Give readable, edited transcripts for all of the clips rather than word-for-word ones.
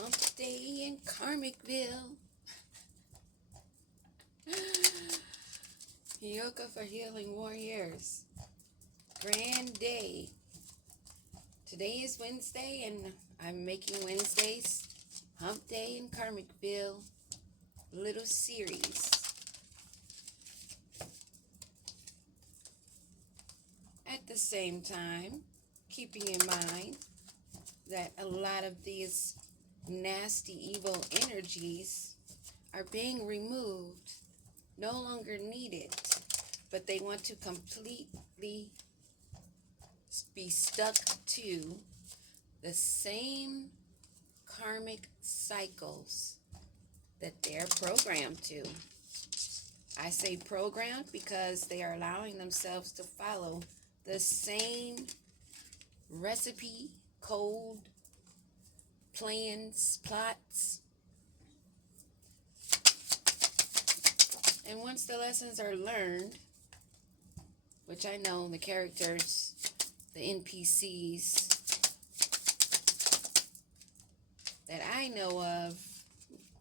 Hump Day in Karmicville. Yoga for Healing Warriors. Grand day. Today is Wednesday, and I'm making Wednesday's Hump Day in Karmicville little series. At the same time, keeping in mind that a lot of these nasty, evil energies are being removed, no longer needed, but they want to completely be stuck to the same karmic cycles that they're programmed to. I say programmed because they are allowing themselves to follow the same recipe, code, plans, plots. And once the lessons are learned, which I know the characters, the NPCs that I know of,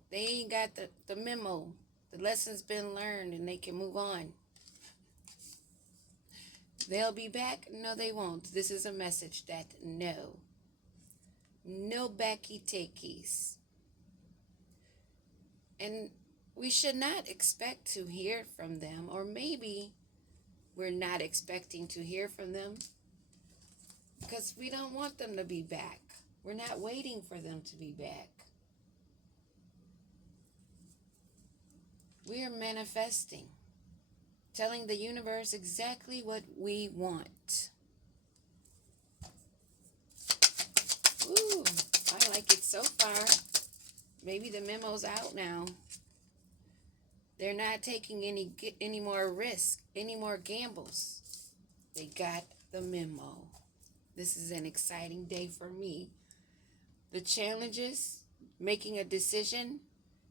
they ain't got the memo. The lesson's been learned and they can move on. They'll be back? No, they won't. This is a message that no backy takies. And we should not expect to hear from them, or maybe we're not expecting to hear from them because we don't want them to be back. We're not waiting for them to be back. We are manifesting, telling the universe exactly what we want. Ooh, I like it so far. Maybe the memo's out now. They're not taking any more risk, any more gambles. They got the memo. This is an exciting day for me. The challenges, making a decision,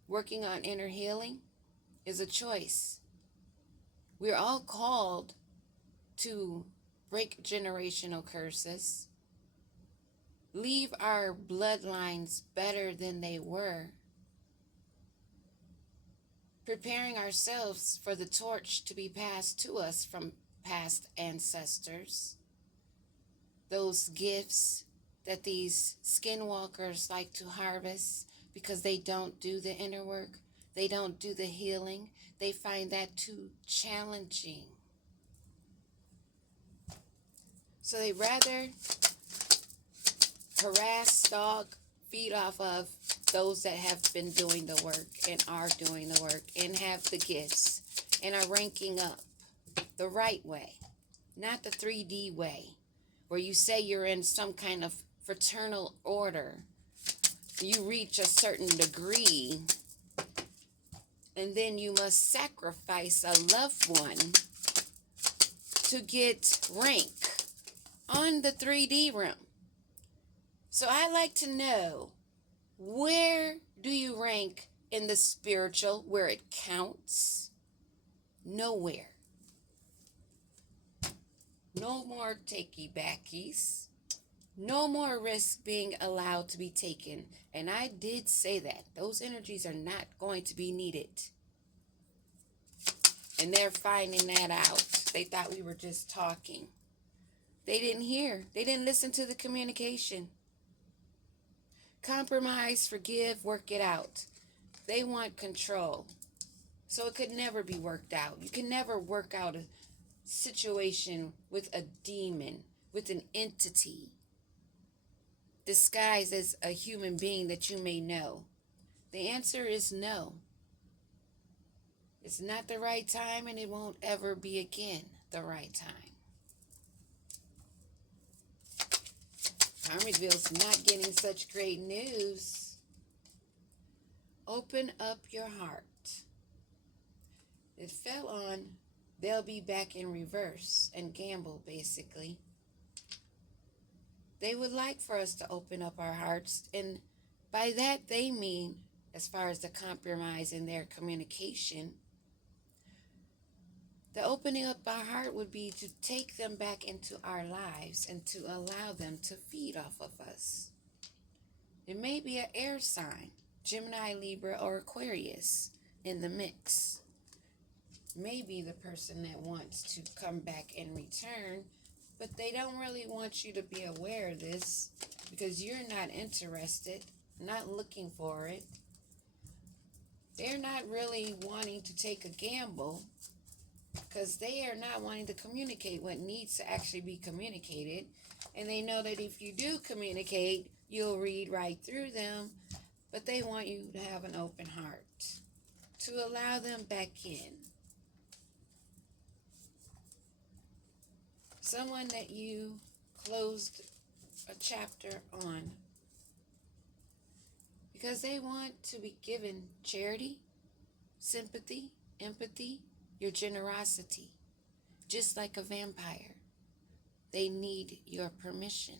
working on inner healing is a choice. We're all called to break generational curses, leave our bloodlines better than they were, preparing ourselves for the torch to be passed to us from past ancestors. Those gifts that these skinwalkers like to harvest because they don't do the inner work, they don't do the healing, they find that too challenging. So they rather harass, stalk, feed off of those that have been doing the work and are doing the work and have the gifts and are ranking up the right way, not the 3D way, where you say you're in some kind of fraternal order. You reach a certain degree, and then you must sacrifice a loved one to get rank on the 3D realm. So I like to know, where do you rank in the spiritual where it counts? Nowhere. No more takey-backies. No more risk being allowed to be taken. And I did say that. Those energies are not going to be needed. And they're finding that out. They thought we were just talking. They didn't hear. They didn't listen to the communication. Compromise, forgive, work it out. They want control. So it could never be worked out. You can never work out a situation with a demon, with an entity disguised as a human being that you may know. The answer is no. It's not the right time, and it won't ever be again the right time. Karmicville's not getting such great news. Open up your heart. It fell on, they'll be back in reverse and gamble, basically. They would like for us to open up our hearts, and by that they mean, as far as the compromise in their communication, the opening up our heart would be to take them back into our lives and to allow them to feed off of us. It may be an air sign, Gemini, Libra, or Aquarius in the mix. Maybe the person that wants to come back and return, but they don't really want you to be aware of this because you're not interested, not looking for it. They're not really wanting to take a gamble because they are not wanting to communicate what needs to actually be communicated. And they know that if you do communicate, you'll read right through them, but they want you to have an open heart, to allow them back in. Someone that you closed a chapter on because they want to be given charity, sympathy, empathy, your generosity, just like a vampire. They need your permission.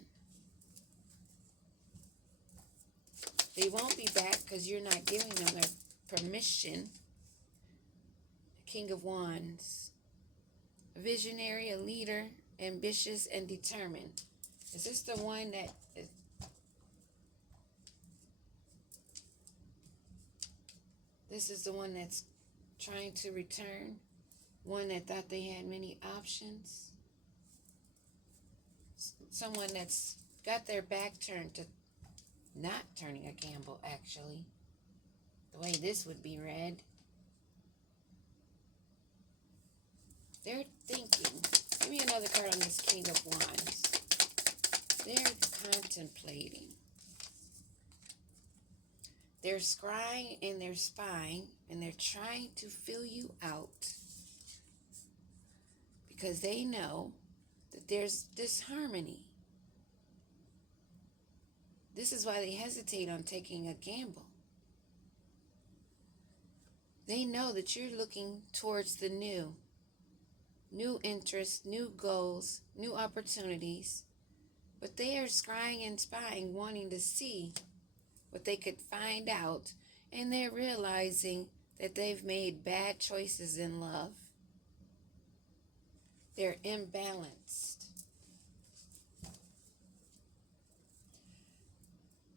They won't be back because you're not giving them their permission. King of Wands, a visionary, a leader, ambitious and determined. Is this the one that is? This is the one that's trying to return? One that thought they had many options? Someone that's got their back turned to not turning a gamble, actually. The way this would be read. They're thinking. Give me another card on this King of Wands. They're contemplating. They're scrying and they're spying and they're trying to fill you out because they know that there's disharmony. This is why they hesitate on taking a gamble. They know that you're looking towards the new interests, new goals, new opportunities, but they are scrying and spying, wanting to see what they could find out, and they're realizing that they've made bad choices in love. They're imbalanced.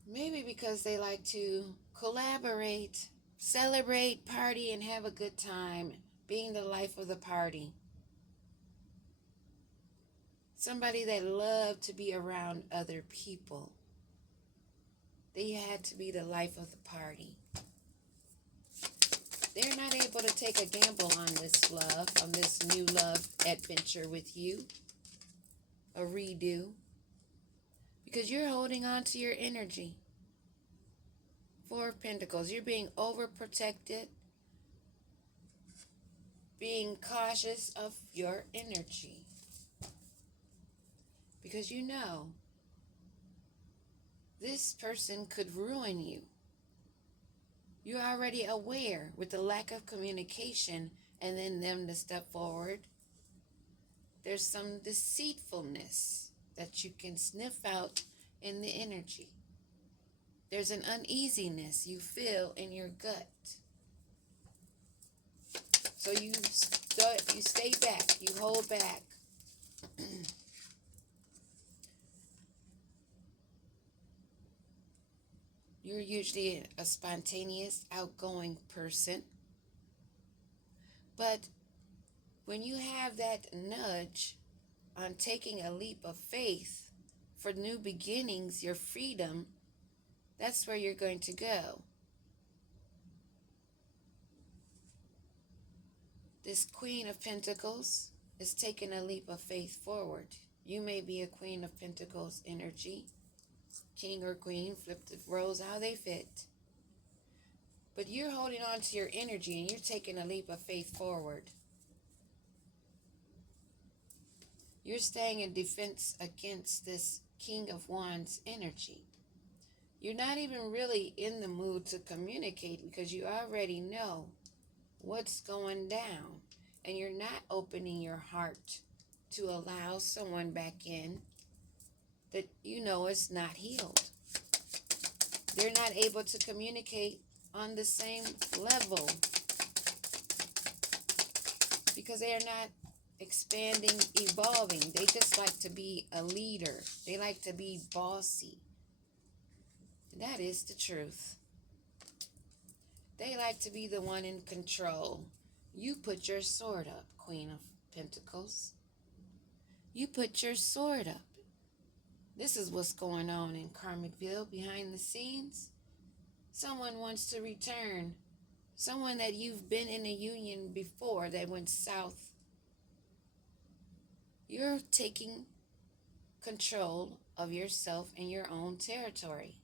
Maybe because they like to collaborate, celebrate, party, and have a good time, being the life of the party. Somebody that loved to be around other people. They had to be the life of the party. They're not able to take a gamble on this love, on this new love adventure with you, a redo, because you're holding on to your energy. Four of Pentacles, you're being overprotected, being cautious of your energy, because you know this person could ruin you. You're already aware with the lack of communication and then them to step forward. There's some deceitfulness that you can sniff out in the energy. There's an uneasiness you feel in your gut. So you stay back, you hold back. You're usually a spontaneous, outgoing person. But when you have that nudge on taking a leap of faith for new beginnings, your freedom, that's where you're going to go. This Queen of Pentacles is taking a leap of faith forward. You may be a Queen of Pentacles energy. King or queen, flip the roles how they fit. But you're holding on to your energy and you're taking a leap of faith forward. You're staying in defense against this King of Wands energy. You're not even really in the mood to communicate because you already know what's going down. And you're not opening your heart to allow someone back in that you know is not healed. They're not able to communicate on the same level because they are not expanding, evolving. They just like to be a leader. They like to be bossy. That is the truth. They like to be the one in control. You put your sword up, Queen of Pentacles. You put your sword up. This is what's going on in Karmicville behind the scenes. Someone wants to return. Someone that you've been in a union before that went south. You're taking control of yourself and your own territory.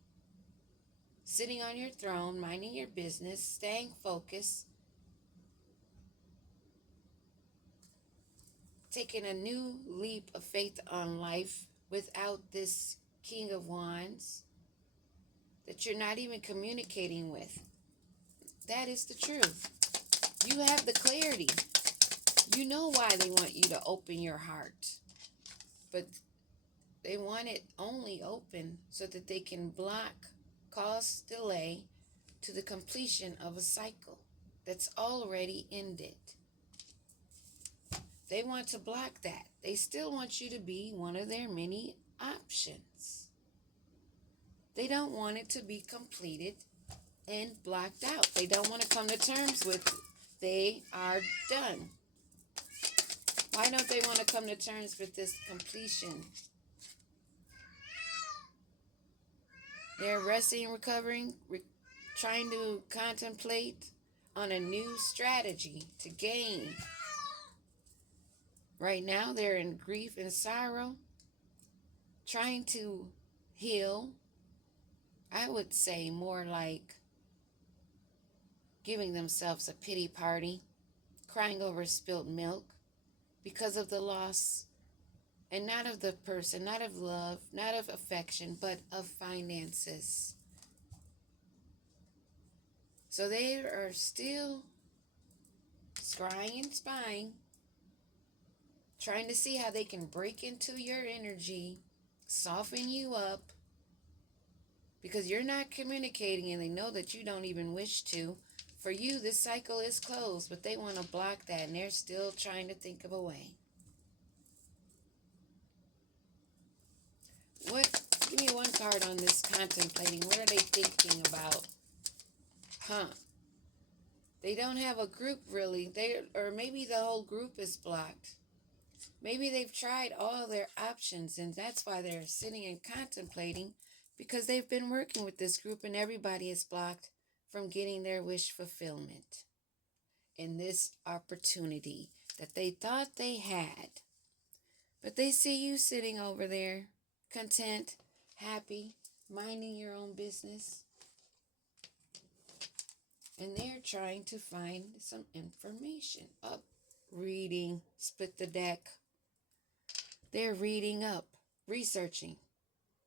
Sitting on your throne, minding your business, staying focused, taking a new leap of faith on life without this King of Wands that you're not even communicating with. That is the truth. You have the clarity. You know why they want you to open your heart. But they want it only open so that they can block, cause delay to the completion of a cycle that's already ended. They want to block that. They still want you to be one of their many options. They don't want it to be completed and blocked out. They don't want to come to terms with it. They are done. Why don't they want to come to terms with this completion? They're resting, recovering, trying to contemplate on a new strategy to gain. Right now, they're in grief and sorrow, trying to heal. I would say more like giving themselves a pity party, crying over spilt milk because of the loss, and not of the person, not of love, not of affection, but of finances. So they are still scrying and spying, trying to see how they can break into your energy, soften you up, because you're not communicating and they know that you don't even wish to. For you, this cycle is closed, but they want to block that and they're still trying to think of a way. Give me one card on this contemplating. What are they thinking about? They don't have a group really. Or maybe the whole group is blocked. Maybe they've tried all their options and that's why they're sitting and contemplating, because they've been working with this group and everybody is blocked from getting their wish fulfillment in this opportunity that they thought they had. But they see you sitting over there, content, happy, minding your own business. And they're trying to find some information. Up, reading, split the deck. They're reading up, researching,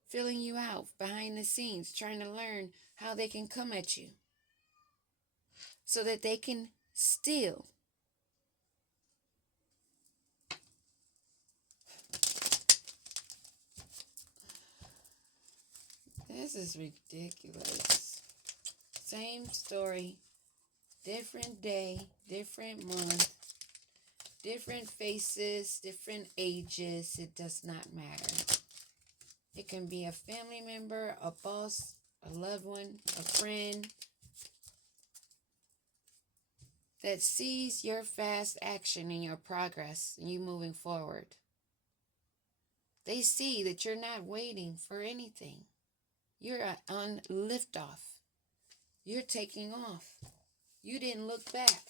filling you out behind the scenes, trying to learn how they can come at you so that they can steal. This is ridiculous. Same story, different day, different month, different faces, different ages. It does not matter. It can be a family member, a boss, a loved one, a friend that sees your fast action and your progress and you moving forward. They see that you're not waiting for anything. You're on liftoff. You're taking off. You didn't look back.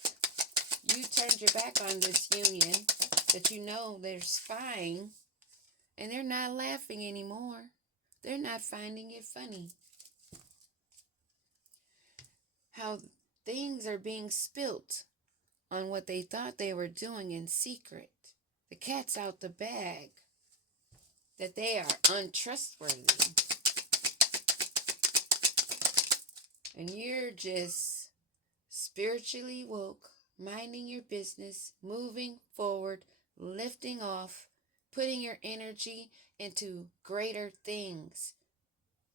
You turned your back on this union that you know they're spying, and they're not laughing anymore. They're not finding it funny. How things are being spilt on what they thought they were doing in secret. The cat's out the bag. That they are untrustworthy. And you're just spiritually woke, minding your business, moving forward, lifting off, putting your energy into greater things,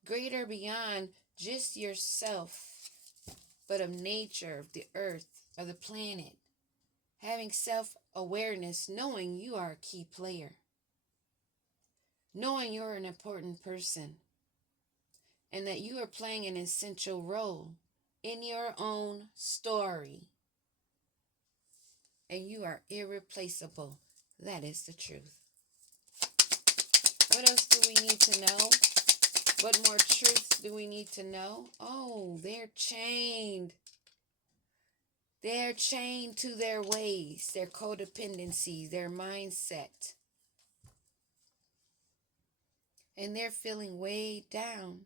greater beyond just yourself, but of nature, of the earth, of the planet. Having self-awareness, knowing you are a key player, knowing you're an important person, and that you are playing an essential role in your own story. And you are irreplaceable. That is the truth. What else do we need to know? What more truths do we need to know? Oh, they're chained. They're chained to their ways, their codependency, their mindset. And they're feeling weighed down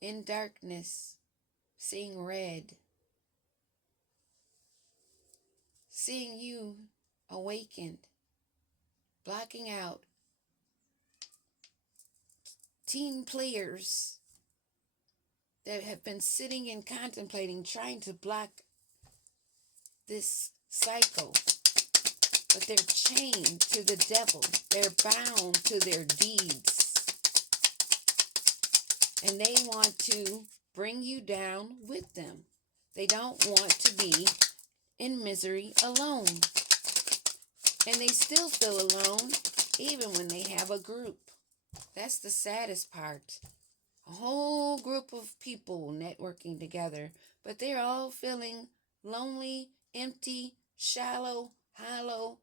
in darkness, seeing red, seeing you awakened, blocking out team players that have been sitting and contemplating, trying to block this cycle. But they're chained to the devil. They're bound to their deeds. And they want to bring you down with them. They don't want to be in misery alone. And they still feel alone even when they have a group. That's the saddest part. A whole group of people networking together, but they're all feeling lonely, empty, shallow, hollow,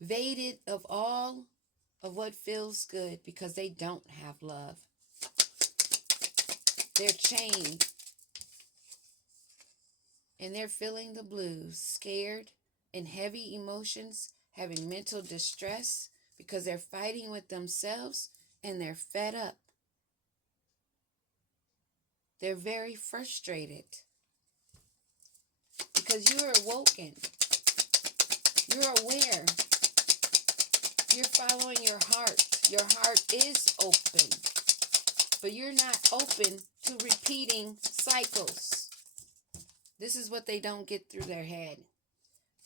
weighted of all of what feels good because they don't have love. They're chained and they're feeling the blues, scared and heavy emotions, having mental distress because they're fighting with themselves and they're fed up. They're very frustrated because you're awoken. You're aware. You're following your heart. Your heart is open, but you're not open to repeating cycles. This is what they don't get through their head.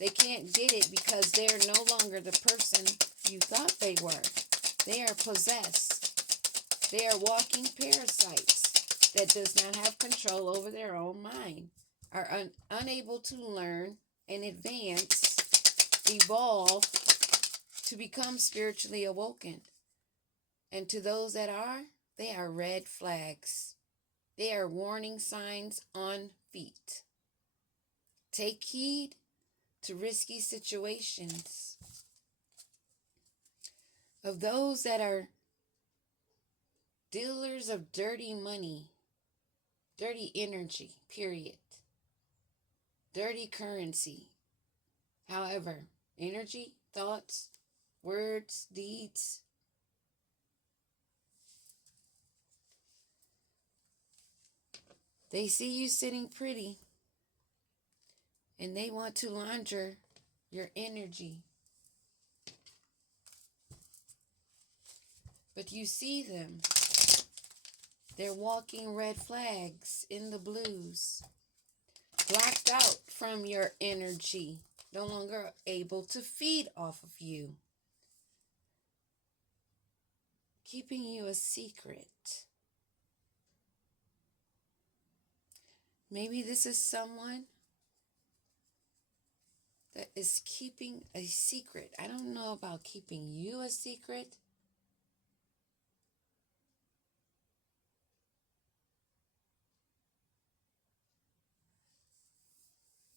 They can't get it because they're no longer the person you thought they were. They are possessed. They are walking parasites that does not have control over their own mind, are unable to learn and advance, evolve, to become spiritually awoken. And to those that are, they are red flags. They are warning signs on feet. Take heed to risky situations. Of those that are dealers of dirty money, dirty energy, period. Dirty currency. However, energy, thoughts, words, deeds. They see you sitting pretty and they want to launder your energy. But you see them. They're walking red flags in the blues. Blocked out from your energy. No longer able to feed off of you. Keeping you a secret. Maybe this is someone that is keeping a secret. I don't know about keeping you a secret.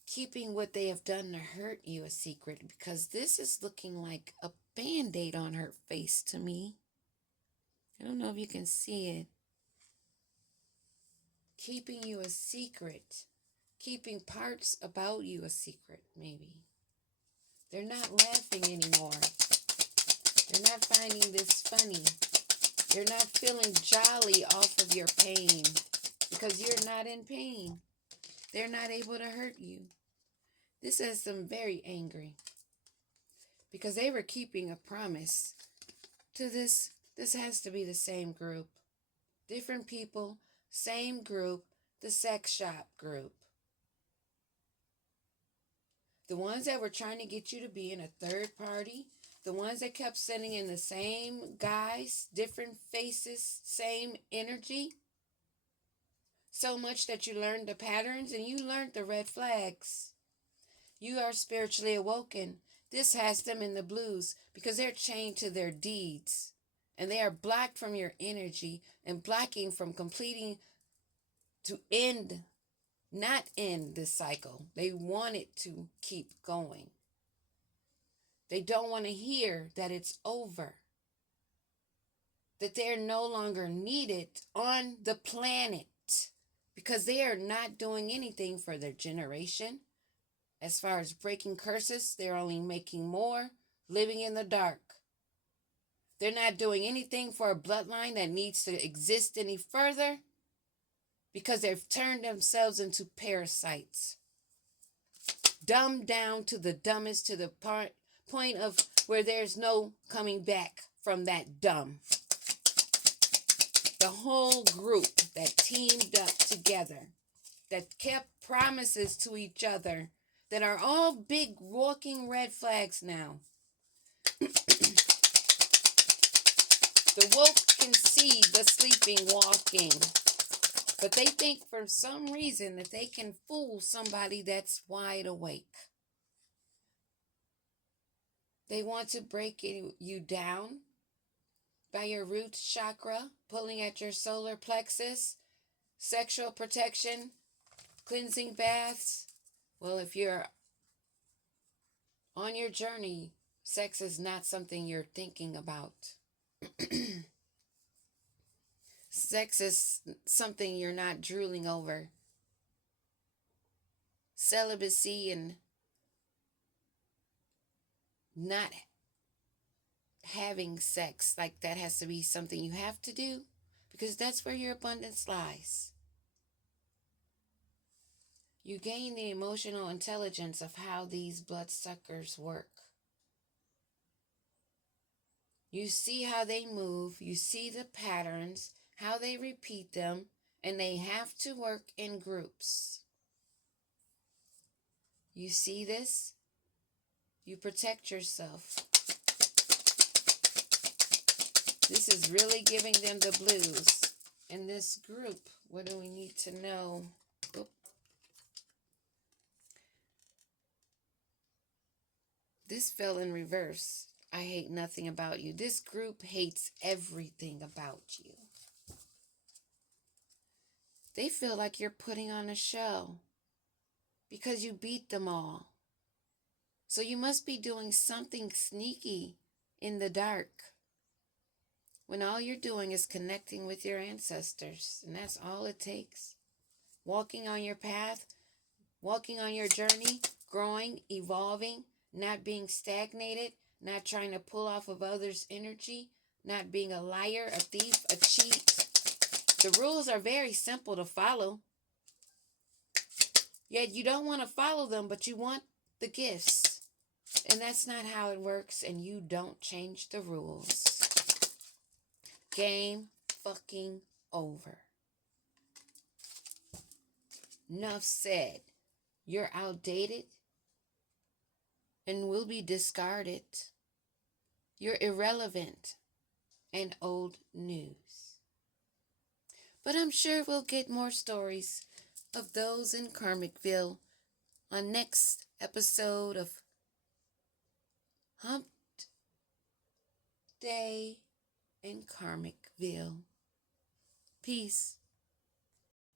Keeping what they have done to hurt you a secret, because this is looking like a Band-Aid on her face to me. I don't know if you can see it. Keeping you a secret. Keeping parts about you a secret, maybe. They're not laughing anymore. They're not finding this funny. You're not feeling jolly off of your pain because you're not in pain. They're not able to hurt you. This has them very angry because they were keeping a promise to this. This has to be the same group. Different people, same group, the sex shop group. The ones that were trying to get you to be in a third party, the ones that kept sending in the same guys, different faces, same energy. So much that you learned the patterns and you learned the red flags. You are spiritually awoken. This has them in the blues because they're chained to their deeds. And they are blocked from your energy and blocking from completing to end, not end this cycle. They want it to keep going. They don't want to hear that it's over, that they're no longer needed on the planet because they are not doing anything for their generation. As far as breaking curses, they're only making more, living in the dark. They're not doing anything for a bloodline that needs to exist any further because they've turned themselves into parasites. Dumbed down to the dumbest, to the point of where there's no coming back from that dumb. The whole group that teamed up together, that kept promises to each other, that are all big walking red flags now. The wolf can see the sleeping walking, but they think for some reason that they can fool somebody that's wide awake. They want to break you down by your root chakra, pulling at your solar plexus, sexual protection, cleansing baths. Well, if you're on your journey, sex is not something you're thinking about. Sex is something you're not drooling over. Celibacy and not having sex, like that has to be something you have to do because that's where your abundance lies. You gain the emotional intelligence of how these bloodsuckers work. You see how they move, you see the patterns, how they repeat them, and they have to work in groups. You see this? You protect yourself. This is really giving them the blues. In this group, what do we need to know? Oop. This fell in reverse. I hate nothing about you. This group hates everything about you. They feel like you're putting on a show because you beat them all. So you must be doing something sneaky in the dark when all you're doing is connecting with your ancestors, and that's all it takes. Walking on your path, walking on your journey, growing, evolving, not being stagnated, not trying to pull off of others' energy, not being a liar, a thief, a cheat. The rules are very simple to follow. Yet you don't want to follow them, but you want the gifts. And that's not how it works, and you don't change the rules. Game fucking over. Enough said. You're outdated and will be discarded. You're irrelevant and old news. But I'm sure we'll get more stories of those in Karmicville on next episode of Hump Day in Karmicville. Peace.